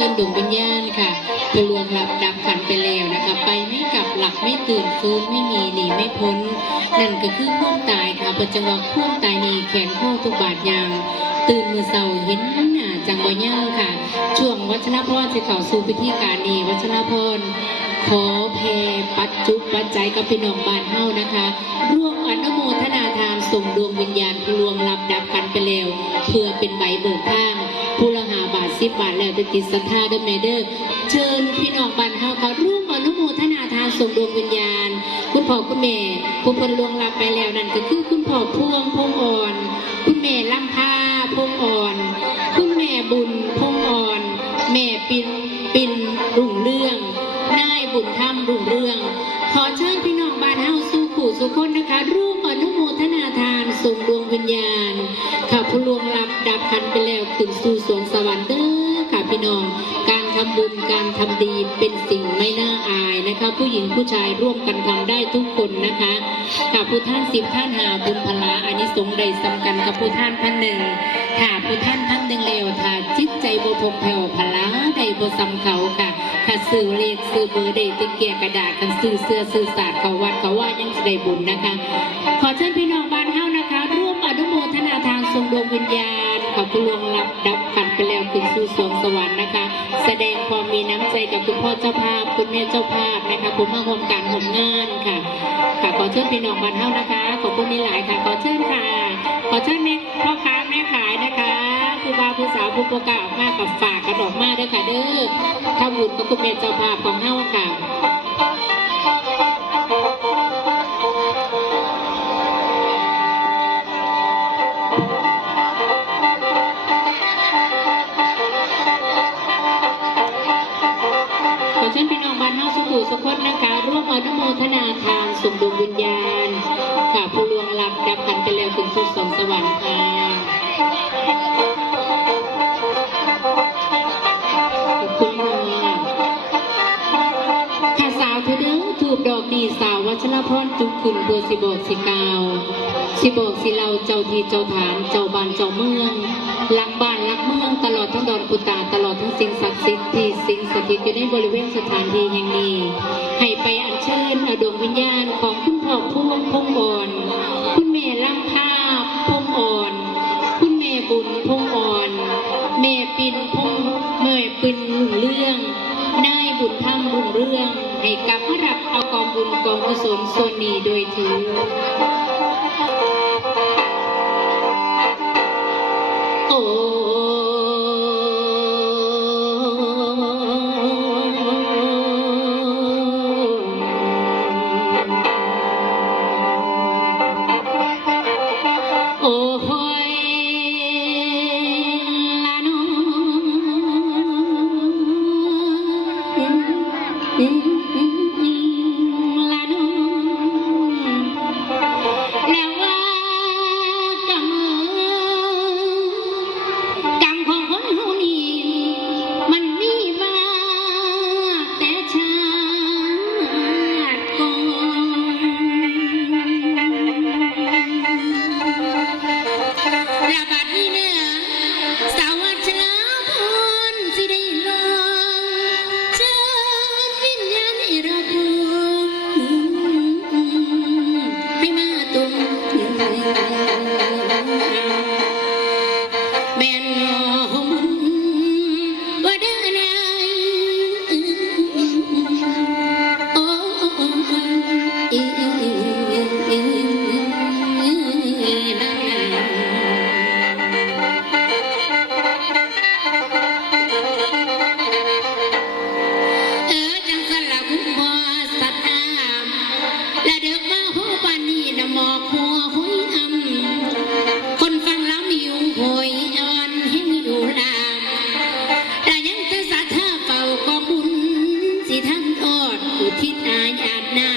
ชิญดวงวิญญาณค่ะไปรวมหลับดับขันไปแล้วนะคะ ไปไม่กลับหลับไม่ตื่นฟื้นไม่มีหนีไม่พ้น นั่นก็คือความตายค่ะปัจจุบันความตายนีแขนข้อทุกบาทยางตื่นมือเสาเห็นหน้าจังบ่ย่างค่ะ ช่วงวัชรพรจะเข้าสู่พิธีการนีวัชรพรขอแผ่ปัจจุปัจจัยกับพี่น้องบ้านเฮานะคะ ร่วมอนุโมทนาทานส่งดวงวิญญาณผู้ลวงลับดับกันไปแล้วเพื่อเป็นใบเบิกทางผู้ละหา สิบบาทแล้วจะติดศรัทธาเด้วยแมเด้อเชิญพี่น้องบ้านเฮาค่ะร่วมอนุโมทนาทานส่งดวงวิญญาณ คุณพ่อคุณแม่ผู้พนลวงลับไปแล้วนั่นก็คือคุณพ่อพวงพงอ่อน คุณแม่ลำพาพงอ่อน คุณแม่บุญพงอ่อน แม่ปินปินรุ่งเรื่องนายบุญธรรมรุ่งเรือง ขอเชิญพี่น้องบ้านเฮาสู่ขู่สู่คนนะคะร่วมอนุโมทนาทานส่งดวงวิญญาณข้าผู้ลวงลับดับขันไปแล้วขึ้นสู่สวงส บุญการทำดีเป็นสิ่งไม่น่าอายนะคะ ผู้หญิงผู้ชายร่วมกันทำได้ทุกคนนะคะค่ะผู้ท่านสิบท่านหาบุญพลาอานิสงส์ใดสำคัญกับผู้ท่านท่านหนึ่งถ้าผู้ท่านท่านหนึ่งเลวถ้าจิตใจบุทกแผ่วพลาใดบุสำเขาค่ะค่ะสื่อเลขสื่อเบอร์เดตเกียกระดาษกันสื่อเสื้อสื่อศาสตร์เขาวัดเขาว่ายังจะได้บุญนะคะ ขอเชิญพี่น้องบ้านเฮานะคะ ร่วมอนุโมทนาทางทรงดวงวิญญาณ ขอผู้ลวงรับดับขันไปแล้วขึ้นสู่สวงสวรรค์นะคะ แสดงความมีน้ำใจกับคุณพ่อเจ้าภาพ คุณแม่เจ้าภาพนะคะคุณมาห่วมการห่มงานค่ะ ค่ะขอเชิญพี่น้องบ้านเฮานะคะ ขอบคุณนี่หลายค่ะ ขอเชิญค่ะ ขอเชิญแม่พ่อค้าแม่ขายนะคะผู้บ่าวผู้สาวผู้ประกาศมากกับฝากกันออกมาเด้อค่ะเด้อทำบุญกับคุณแม่เจ้าภาพของเฮาค่ะ บ้านเฮาสุขคนนะคะ ร่วมอนุโมทนาทานส่งดวงวิญญาณ ค่ะผู้ลวงลับดับขันไปแล้วถึงสุดสวงสวรรค์ค่ะขอบคุณค่ะค่ะสาวเธอเด้อถูกดอกดีสาววัชรพรจุกขึ้นเบอร์สิบอกสิกาว สิบอกสิเราเจ้าทีเจ้าฐานเจ้าบ้านเจ้าเมือง รักบ้านรักเมืองตลอดทั้งดอนกุตาตลอดทั้งสิ่งศักดิ์สิทธิ์ที่สิงสถิตอยู่ในบริเวณสถานที่แห่งนี้ ให้ไปอัญเชิญอดวงวิญญาณของคุณพ่อพวงพงอ่อน คุณแม่ลำภาพพงอ่อน คุณแม่บุญพงอ่อน แม่ปินพงแม่ปินรุ่งเรื่องนายบุญธรรมรุ่งเรื่อง ให้กลับมารับเอากองบุญกองกุศลส่วนนี้โดยถือ ล สิทั้งทอดอุทิศอาญาติหน้า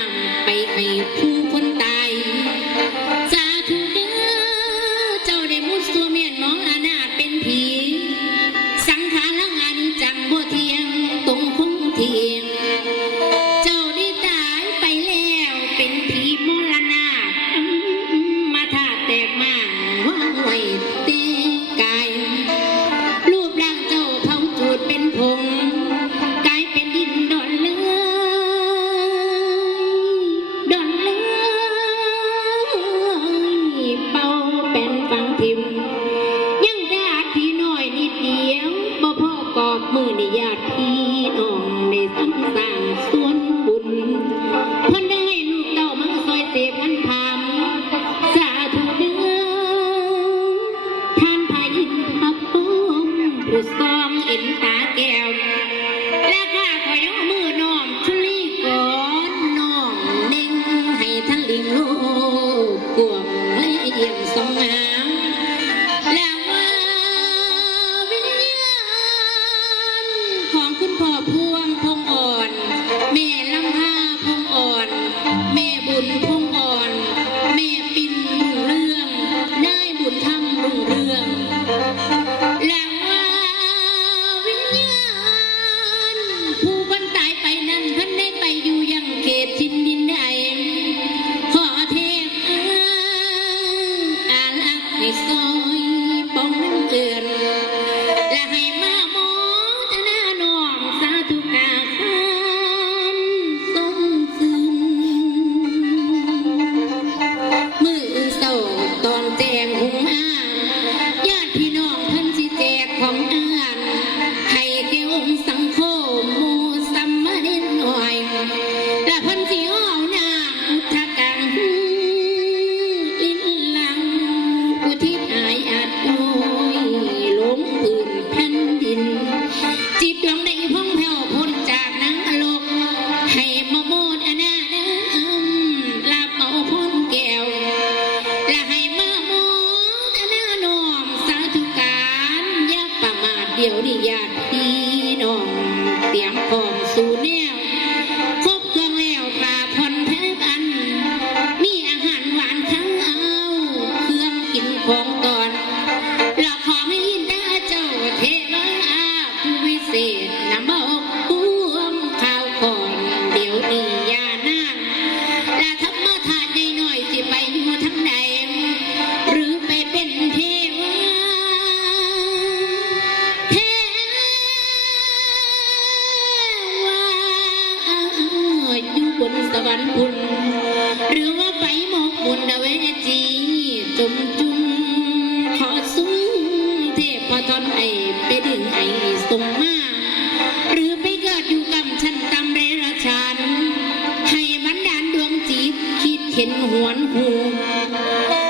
เห็นหวนหู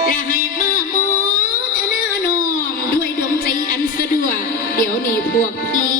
และให้มามองหน้านอมด้วยดวงใจอันสะดวก เดี๋ยวนี้พวกพี่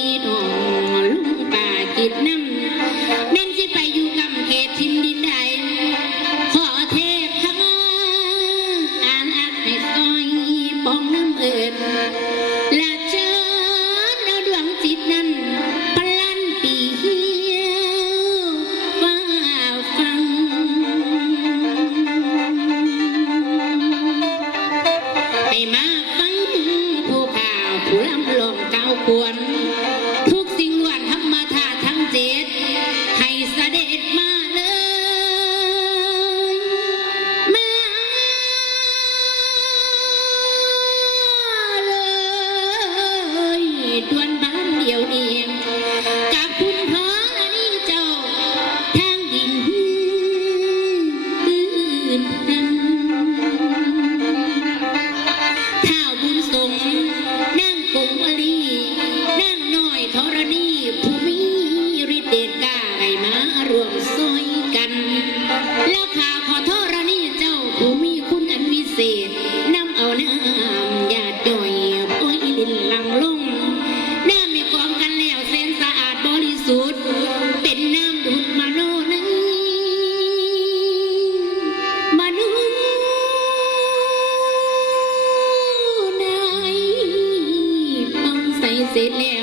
วมซอยกัน แล้วข้าขอโทษรนี่เจ้าผู้มีคุณอันวิเศษนำเอาน้ำยาดอยโอ้ยลินลังลงน้ำมีความกันแล้วเส้นสะอาดบริสุทธิ์เป็นน้ำดุดมาโนนึงมาในต้องใส่เสร็จแล้ว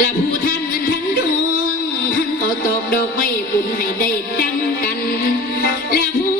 และผู้ท่านเงินทั้งดวงท่านก็ตอกดอกไม้บุญให้ได้ดังกัน และผู้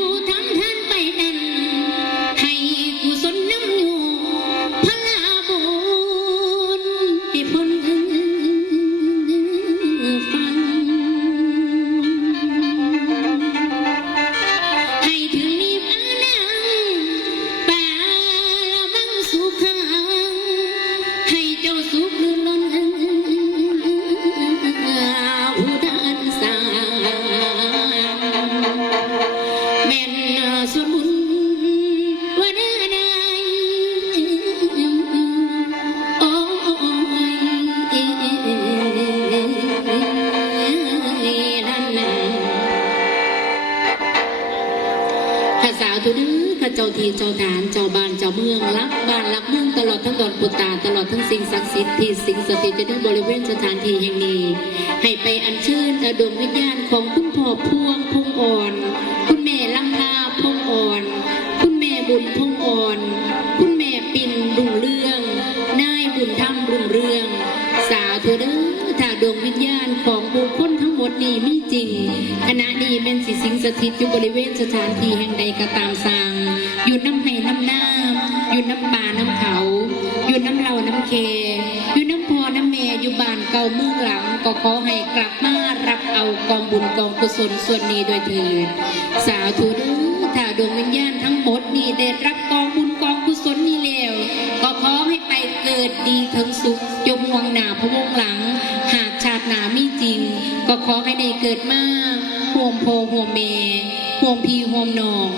าสาวทุดื้อข้าเจ้าทีเจ้าฐานเจ้าบ้านเจ้าเมืองรักบ้านรักเมืองตลอดทั้งดอนปุตตาตลอดทั้งสิ่งศักดิ์สิทธิ์ที่สิงสถิตอยู่ในบริเวณสถานที่แห่งนี้ให้ไปอัญเชิญดวงวิญญาณของคุณพ่อพวงพงอ่อน คุณแม่ลังลาพงอ่อน คุณแม่บุญพงอ่อน คุณแม่ปินรุ่งเรืองนายบุญธรรมรุ่งเรือง สาธุเด้อ สถิตอยู่บริเวณสถานที่แห่งใดก็ตามสร้าง อยู่น้ำไห้น้ำน้ำอยู่น้ำป่าน้ำเขา อยู่น้ำเหล่าน้ำเค อยู่น้ำพอน้ำแม่อยู่บ้านเก่าเมืองหลัง ก็ขอให้กลับมารับเอากองบุญกองกุศลส่วนนี้โดยเถิดสาธุเด้อถ้าดวงวิญญาณทั้งหมดนี้ได้รับกองบุญกองกุศลนี้แล้วก็ขอให้ไปเกิดดีถึงสุขยมวังหนาพระวงหลัง หากชาติหนามีจริง ก็ขอให้ได้เกิดมาห่ วมโพห่วมเมห่วมพีห่วมนอง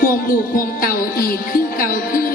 ห่วมลูกห่วมเต่าอีกคือเก่าคือ